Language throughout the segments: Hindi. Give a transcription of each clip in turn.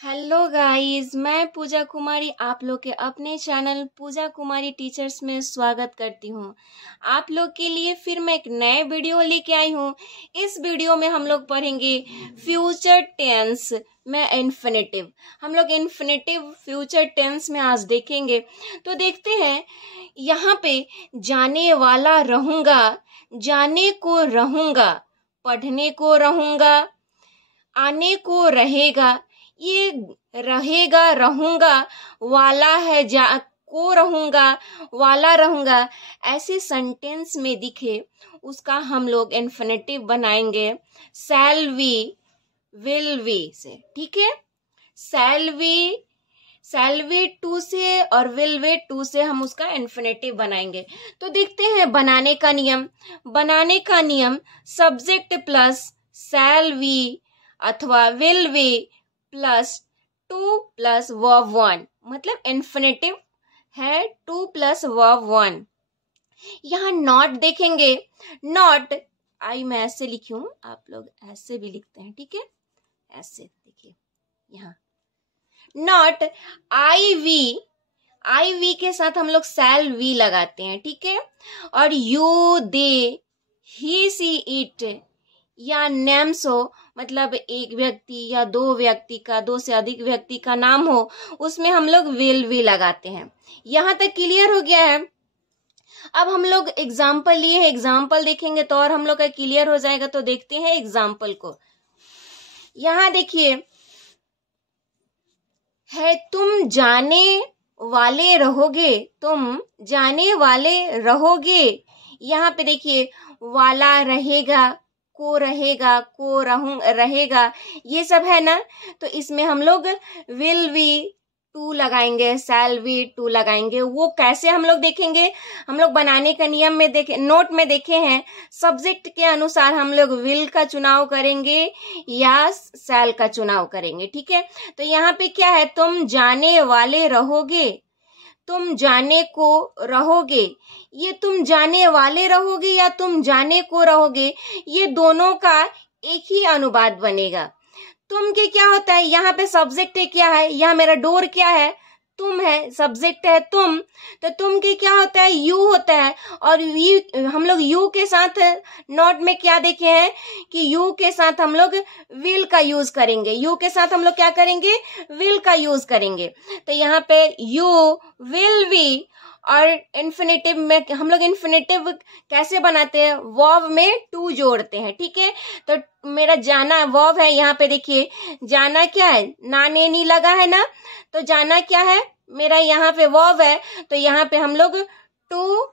हेलो गाइस, मैं पूजा कुमारी आप लोग के अपने चैनल पूजा कुमारी टीचर्स में स्वागत करती हूँ। आप लोग के लिए फिर मैं एक नए वीडियो लेके आई हूँ। इस वीडियो में हम लोग पढ़ेंगे फ्यूचर टेंस में इन्फिनेटिव। हम लोग इन्फिनेटिव फ्यूचर टेंस में आज देखेंगे। तो देखते हैं, यहाँ पे जाने वाला रहूँगा, जाने को रहूँगा, पढ़ने को रहूँगा, आने को रहेगा, ये रहेगा रहूंगा, वाला है जा को रहूंगा, वाला रहूंगा, ऐसे सेंटेंस में दिखे उसका हम लोग इन्फिनेटिव बनाएंगे शैल वी, विल वी से। ठीक है, शैल वी टू से और विल वी टू से हम उसका इन्फिनेटिव बनाएंगे। तो देखते हैं बनाने का नियम सब्जेक्ट प्लस शैल वी अथवा will be plus to plus verb one, मतलब इन्फिनेटिव है टू प्लस वर्ब वन। यहाँ नॉट देखेंगे, नॉट आई मैं ऐसे लिखी हूं, आप लोग ऐसे भी लिखते हैं। ठीक है, ऐसे देखिए, यहाँ नॉट आई वी के साथ हम लोग शैल वी लगाते हैं। ठीक है, और you they he see it या नेम्स हो, मतलब एक व्यक्ति या दो व्यक्ति का, दो से अधिक व्यक्ति का नाम हो, उसमें हम लोग विल वी लगाते हैं। यहां तक क्लियर हो गया है। अब हम लोग एग्जाम्पल लिए हैं, एग्जाम्पल देखेंगे तो और हम लोग का क्लियर हो जाएगा। तो देखते हैं एग्जाम्पल को। यहां देखिए है, तुम जाने वाले रहोगे, तुम जाने वाले रहोगे। यहाँ पे देखिए वाला रहेगा, को रहेगा, को रहेगा, ये सब है ना। तो इसमें हम लोग विल वी टू लगाएंगे, शैल वी टू लगाएंगे। वो कैसे हम लोग देखेंगे, हम लोग बनाने का नियम में देखे, नोट में देखे हैं। सब्जेक्ट के अनुसार हम लोग विल का चुनाव करेंगे या शैल का चुनाव करेंगे। ठीक है, तो यहाँ पे क्या है, तुम जाने वाले रहोगे, तुम जाने को रहोगे। ये तुम जाने वाले रहोगे या तुम जाने को रहोगे, ये दोनों का एक ही अनुवाद बनेगा। तुम के क्या होता है, यहाँ पे सब्जेक्ट क्या है, यहाँ मेरा डोर क्या है, तुम है, सब्जेक्ट है तुम, तो तुम के क्या होता है, यू होता है। और हम लोग यू के साथ नोट में क्या देखे हैं कि यू के साथ हम लोग विल का यूज करेंगे, यू के साथ हम लोग क्या करेंगे, विल का यूज करेंगे। तो यहाँ पे यू विल वी, और इन्फिनेटिव में हम लोग इन्फिनेटिव कैसे बनाते हैं, वर्ब में टू जोड़ते हैं। ठीक है, तो मेरा जाना वर्ब है, यहाँ पे देखिए जाना क्या है, ना ने नी लगा है ना, तो जाना क्या है मेरा, यहाँ पे वर्ब है, तो यहाँ पे हम लोग टू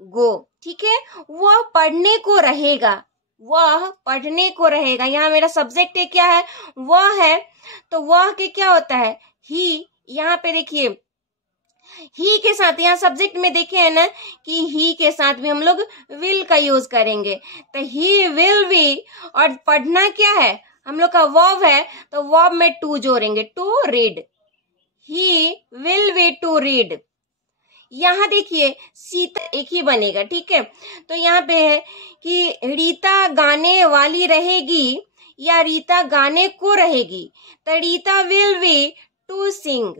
गो। ठीक है, वह पढ़ने को रहेगा, वह पढ़ने को रहेगा। यहाँ मेरा सब्जेक्ट क्या है, वह है, तो वह के क्या होता है, ही। यहाँ पे देखिए ही के साथ, यहाँ सब्जेक्ट में देखे हैं ना कि ही के साथ भी हम लोग विल का यूज करेंगे। तो ही विल वी, और पढ़ना क्या है हम लोग का वर्ब है, तो वर्ब में टू जोड़ेंगे, to read, he will be to read. यहाँ देखिए सीता एक ही बनेगा। ठीक है, तो यहाँ पे है कि रीता गाने वाली रहेगी या रीता गाने को रहेगी, तो Rita will be to sing.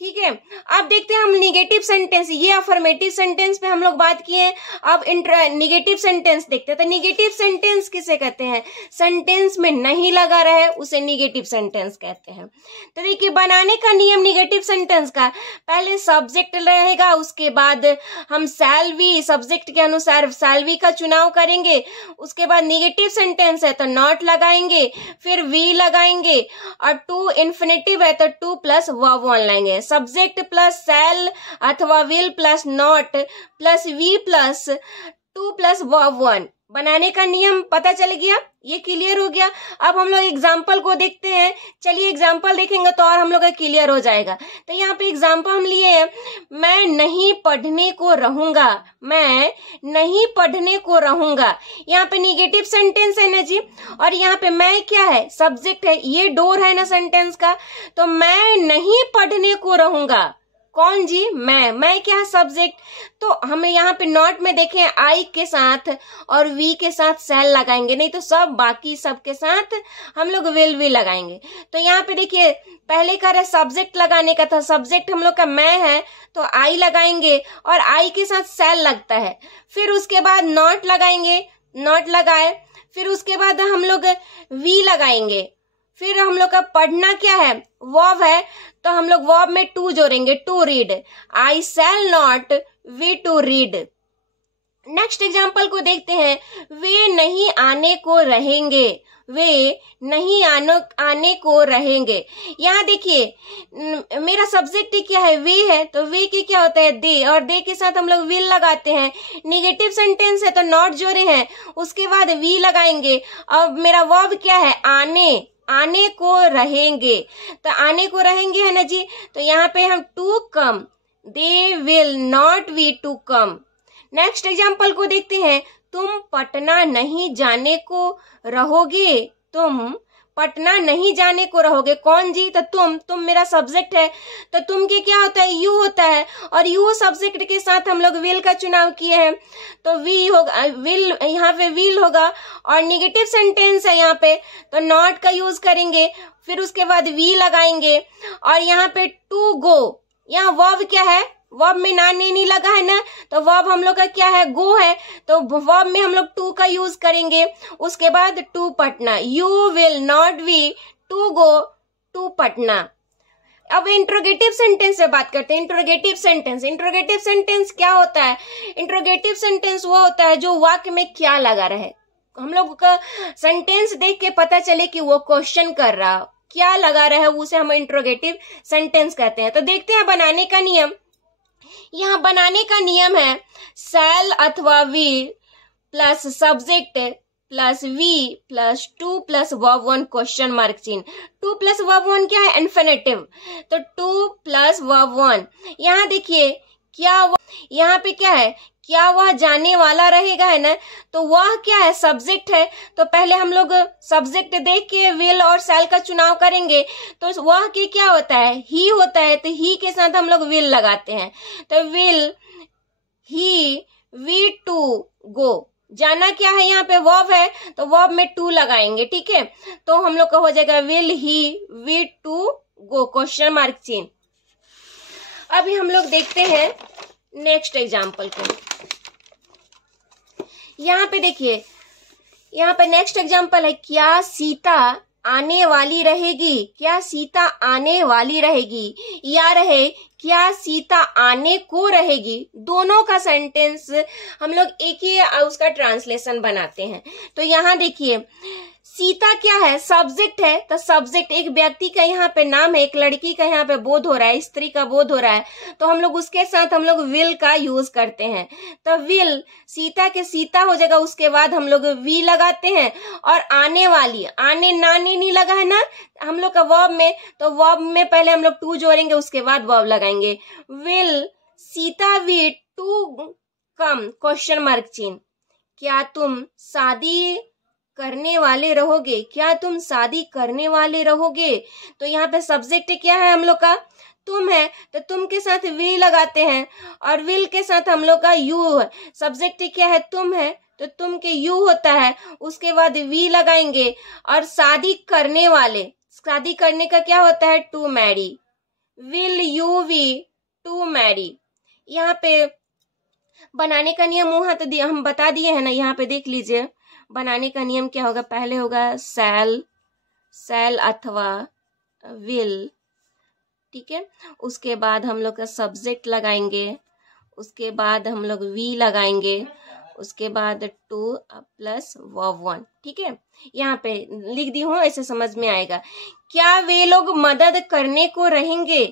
ठीक है, अब देखते हैं हम निगेटिव सेंटेंस, ये अफर्मेटिव सेंटेंस पे हम लोग बात किए हैं। अब निगेटिव सेंटेंस देखते हैं। तो निगेटिव सेंटेंस किसे कहते हैं, सेंटेंस में नहीं लगा रहे उसे निगेटिव सेंटेंस कहते हैं। तो देखिए बनाने का नियम निगेटिव सेंटेंस का, पहले सब्जेक्ट रहेगा, उसके बाद हम शैल वी, सब्जेक्ट के अनुसार शैल वी का चुनाव करेंगे। उसके बाद निगेटिव सेंटेंस है तो नॉट लगाएंगे, फिर वी लगाएंगे, और टू इन्फिनेटिव है तो टू प्लस वर्ब वन लगाएंगे। सब्जेक्ट प्लस शैल अथवा will plus not plus we plus to plus verb one. बनाने का नियम पता चल गया, ये क्लियर हो गया। अब हम लोग एग्जाम्पल को देखते हैं। चलिए एग्जाम्पल देखेंगे तो और हम लोग का क्लियर हो जाएगा। तो यहाँ पे एग्जाम्पल हम लिए हैं, मैं नहीं पढ़ने को रहूंगा, मैं नहीं पढ़ने को रहूंगा। यहाँ पे निगेटिव सेंटेंस है ना जी, और यहाँ पे मैं क्या है, सब्जेक्ट है, ये डोर है ना सेंटेंस का, तो मैं नहीं पढ़ने को रहूंगा, कौन जी? मैं क्या है? सब्जेक्ट। तो हमें यहाँ पे नॉट में देखें आई के साथ और वी के साथ सेल लगाएंगे, नहीं तो सब बाकी सब के साथ हम लोग विल भी लगाएंगे। तो यहाँ पे देखिए पहले कह रहे सब्जेक्ट लगाने का था, सब्जेक्ट हम लोग का मैं है तो आई लगाएंगे और आई के साथ सेल लगता है। फिर उसके बाद नॉट लगाएंगे, नॉट लगाए, फिर उसके बाद हम लोग वी लगाएंगे। फिर हम लोग का पढ़ना क्या है? वर्ब है, तो हम लोग वर्ब में टू जोड़ेंगे, to read. I shall not we to read. Next example को देखते हैं। वे नहीं आने को रहेंगे, वे नहीं आने को रहेंगे। यहाँ देखिए मेरा सब्जेक्ट क्या है? वे है, तो वे की क्या होता है? दे, और दे के साथ हम लोग विल लगाते हैं। निगेटिव सेंटेंस है तो नॉट जोड़े हैं, उसके बाद वी लगाएंगे। अब मेरा वर्ब क्या है? आने को रहेंगे, तो आने को रहेंगे है ना जी। तो यहाँ पे हम to come, they will not we to come. Next example को देखते हैं। तुम पटना नहीं जाने को रहोगे, तुम पटना नहीं जाने को रहोगे। कौन जी? तो तुम मेरा सब्जेक्ट है, तो तुम के क्या होता है? यू होता है, और यू सब्जेक्ट के साथ हम लोग विल का चुनाव किए हैं, तो वी होगा, विल यहाँ पे विल होगा। और निगेटिव सेंटेंस है यहाँ पे, तो नॉट का यूज करेंगे, फिर उसके बाद वी लगाएंगे। और यहाँ पे टू गो, यहाँ वर्ब क्या है? वर्ब में ना नहीं लगा है ना, तो वर्ब हम लोग का क्या है? गो है, तो वर्ब में हम लोग टू का यूज करेंगे। उसके बाद to Patna, you will not we to go to Patna. अब इंट्रोगेटिव सेंटेंस से बात करते हैं। इंट्रोगेटिव सेंटेंस क्या होता है? इंट्रोगेटिव सेंटेंस वो होता है जो वाक्य में क्या लगा रहे, हम लोग का सेंटेंस देख के पता चले कि वो क्वेश्चन कर रहा, क्या लगा रहा है, उसे हम इंट्रोगेटिव सेंटेंस कहते हैं। तो देखते हैं बनाने का नियम। यहाँ बनाने का नियम है शैल अथवा will plus subject plus we plus to plus verb one question mark चिन्ह। टू प्लस वर्ब वन क्या है? इन्फिनेटिव, तो टू प्लस वर्ब वन। यहाँ देखिए क्या यहाँ पे क्या है? क्या वह जाने वाला रहेगा है ना, तो वह क्या है? सब्जेक्ट है, तो पहले हम लोग सब्जेक्ट देख के विल और शैल का चुनाव करेंगे। तो वह की क्या होता है? ही होता है, तो ही के साथ हम लोग विल लगाते हैं, तो will he be to go. जाना क्या है? यहाँ पे वर्ब है, तो वर्ब में टू लगाएंगे, ठीक है। तो हम लोग का हो जाएगा will he be to go question mark चिन्ह। अभी हम लोग देखते हैं नेक्स्ट एग्जाम्पल को। यहाँ पे देखिए, यहाँ पे नेक्स्ट एग्जाम्पल है। क्या सीता आने वाली रहेगी? क्या सीता आने वाली रहेगी, या रहे क्या सीता आने को रहेगी? दोनों का सेंटेंस हम लोग एक ही उसका ट्रांसलेशन बनाते हैं। तो यहाँ देखिए सीता क्या है? सब्जेक्ट है, तो सब्जेक्ट एक व्यक्ति का यहाँ पे नाम है, एक लड़की का यहाँ पे बोध हो रहा है, स्त्री का बोध हो रहा है, तो हम लोग उसके साथ हम लोग विल का यूज करते हैं। तो विल सीता के सीता हो जाएगा, उसके बाद हम लोग वी लगाते हैं। और आने वाली, आने नाने नहीं लगा है ना हम लोग का वर्ब में, तो वर्ब में पहले हम लोग टू जोड़ेंगे, उसके बाद वर्ब लगाएंगे। Will Sita be to come question mark चिन्ह। क्या तुम शादी करने वाले रहोगे? क्या तुम शादी करने वाले रहोगे? तो यहाँ पे सब्जेक्ट क्या है हम लोग का? तुम है, तो तुम के साथ वी लगाते हैं, और विल के साथ हम लोग का यू है। सब्जेक्ट क्या है? तुम है, तो तुम के यू होता है, उसके बाद वी लगाएंगे। और शादी करने वाले, शादी करने का क्या होता है? To marry, will you be to marry. यहाँ पे बनाने का नियम वहां तो हम बता दिए है ना, यहाँ पे देख लीजिए बनाने का नियम क्या होगा। पहले होगा शैल अथवा विल, ठीक है। उसके बाद हम लोग का सब्जेक्ट लगाएंगे, उसके बाद हम लोग वी लगाएंगे, उसके बाद टू प्लस वर्ब वन, ठीक है। यहाँ पे लिख दी हूँ, ऐसे समझ में आएगा। क्या वे लोग मदद करने को रहेंगे?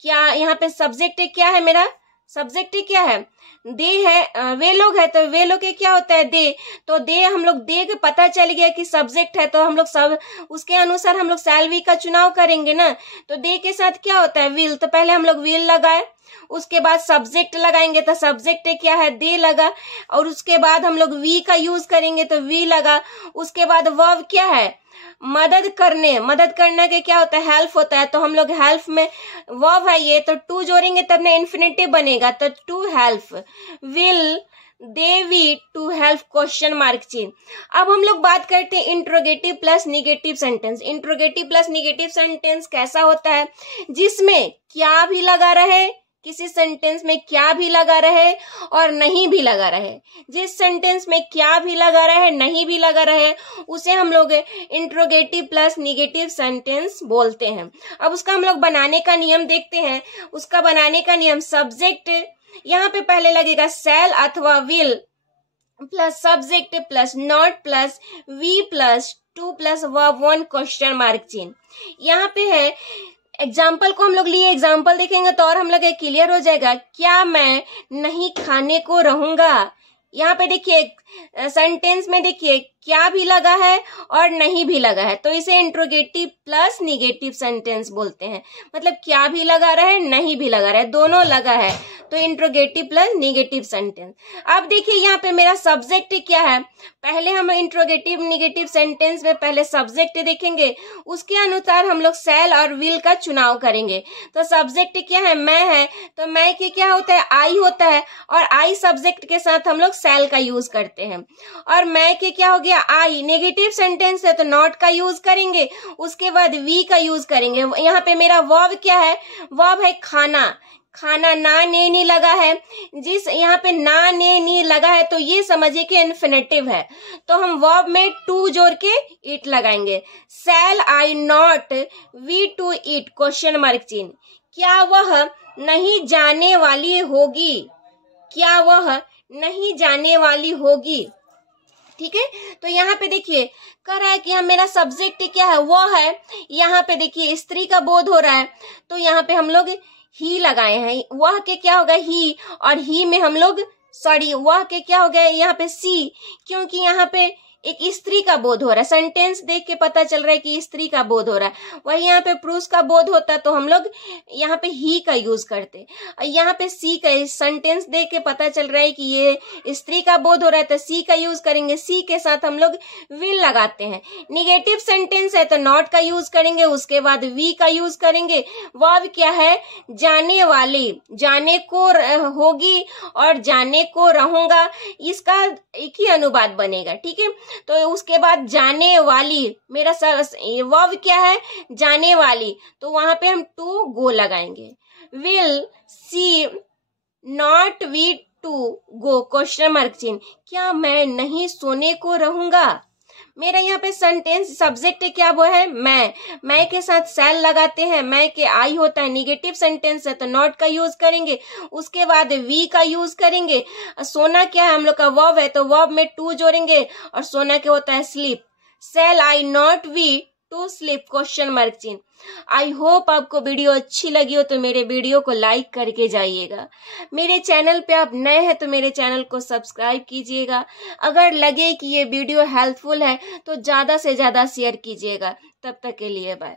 क्या यहाँ पे सब्जेक्ट क्या है? मेरा सब्जेक्ट क्या है? दे है, वे लोग है, तो वे लोग के क्या होता है? दे, तो दे हम लोग दे के पता चल गया कि सब्जेक्ट है, तो हम लोग सब उसके अनुसार हम लोग शैल वी का चुनाव करेंगे ना। तो दे के साथ क्या होता है? विल, तो पहले हम लोग विल लगाए, उसके बाद सब्जेक्ट लगाएंगे, तो सब्जेक्ट क्या है? दे लगा, और उसके बाद हम लोग वी का यूज करेंगे, तो वी लगा। उसके बाद वर्ब क्या है? मदद करने के क्या होता है, हेल्प होता है। तो हम लोग हेल्प में वर्ब है ये, तो टू जोड़ेंगे तब ना इन्फिनेटिव बनेगा, तो to help, will they V to help question mark चिन्ह। अब हम लोग बात करते हैं interrogative plus negative sentence. Interrogative plus negative sentence कैसा होता है, जिसमें क्या भी लगा रहे, किसी सेंटेंस में क्या भी लगा रहे और नहीं भी लगा रहे। जिस सेंटेंस में क्या भी लगा रहे नहीं भी लगा रहे उसे हम लोग इंट्रोगेटिव प्लस निगेटिव सेंटेंस बोलते हैं। अब उसका हम लोग बनाने का नियम देखते हैं। उसका बनाने का नियम, सब्जेक्ट यहाँ पे पहले लगेगा शैल अथवा will plus subject plus not plus we plus to plus verb one question mark चिन्ह। यहाँ पे है एग्जाम्पल को हम लोग लिए, एग्जाम्पल देखेंगे तो और हम लोग क्लियर हो जाएगा। क्या मैं नहीं खाने को रहूंगा, यहाँ पे देखिए सेंटेंस में देखिए क्या भी लगा है और नहीं भी लगा है, तो इसे इंट्रोगेटिव प्लस निगेटिव सेंटेंस बोलते हैं। मतलब क्या भी लगा रहा है नहीं भी लगा रहा है, दोनों लगा है, तो इंट्रोगेटिव प्लस निगेटिव सेंटेंस। अब देखिए यहाँ पे मेरा सब्जेक्ट क्या है, पहले हम इंट्रोगेटिव निगेटिव सेंटेंस में पहले सब्जेक्ट देखेंगे, उसके अनुसार हम लोग शैल और विल का चुनाव करेंगे। तो सब्जेक्ट क्या है, मैं है, तो मैं के क्या होता है, आई होता है, और आई सब्जेक्ट के साथ हम लोग शैल का यूज करते हैं। और मैं के क्या हो गया, आई। नेगेटिव सेंटेंस है तो नॉट का यूज करेंगे, उसके बाद वी का यूज करेंगे। यहाँ पे मेरा वर्ब क्या है, वर्ब है खाना। खाना, ना ने नी लगा है, जिस यहाँ पे ना ने नी लगा है तो ये समझिए कि इन्फिनेटिव है, तो हम वर्ब में टू जोड़ के इट लगाएंगे। Shall I not we to it question mark चिन्ह। क्या वह नहीं जाने वाली होगी, क्या वह नहीं जाने वाली होगी। ठीक है, तो यहाँ पे देखिए कह रहा है कि यहाँ मेरा सब्जेक्ट क्या है, वो है। यहाँ पे देखिए स्त्री का बोध हो रहा है, तो यहाँ पे हम लोग ही लगाए हैं। वह के क्या होगा, ही, और ही में हम लोग वह के क्या हो गया यहाँ पे सी, क्योंकि यहाँ पे एक स्त्री का बोध हो रहा है। सेंटेंस देख के पता चल रहा है कि स्त्री का बोध हो रहा है। वही यहाँ पे पुरुष का बोध होता तो हम लोग यहाँ पे ही का यूज करते। यहाँ पे सी का, सेंटेंस देख के पता चल रहा है कि ये स्त्री का बोध हो रहा है तो सी का यूज करेंगे। सी के साथ हम लोग विल लगाते हैं। निगेटिव सेंटेंस है तो नॉट का यूज करेंगे, उसके बाद वी का यूज करेंगे। वर्ब क्या है, जाने वाली, जाने को होगी और जाने को रहूंगा, इसका एक ही अनुवाद बनेगा। ठीक है, तो उसके बाद जाने वाली, मेरा वर्ब क्या है, जाने वाली, तो वहां पे हम टू गो लगाएंगे। Will she not we to go question mark चिन्ह। क्या मैं नहीं सोने को रहूंगा। मेरा यहाँ पे सेंटेंस सब्जेक्ट क्या वो है, मैं के साथ शैल लगाते हैं। मैं के आई होता है, निगेटिव सेंटेंस है तो नॉट का यूज करेंगे, उसके बाद वी का यूज करेंगे। सोना क्या है, हम लोग का वर्ब है तो वर्ब में टू जोड़ेंगे, और सोना क्या होता है, sleep. Shall I not we to sleep question mark चिन्ह। आई होप आपको वीडियो अच्छी लगी हो तो मेरे वीडियो को लाइक करके जाइएगा। मेरे चैनल पे आप नए हैं तो मेरे चैनल को सब्सक्राइब कीजिएगा। अगर लगे कि ये वीडियो हेल्पफुल है तो ज्यादा से ज्यादा शेयर कीजिएगा। तब तक के लिए बाय।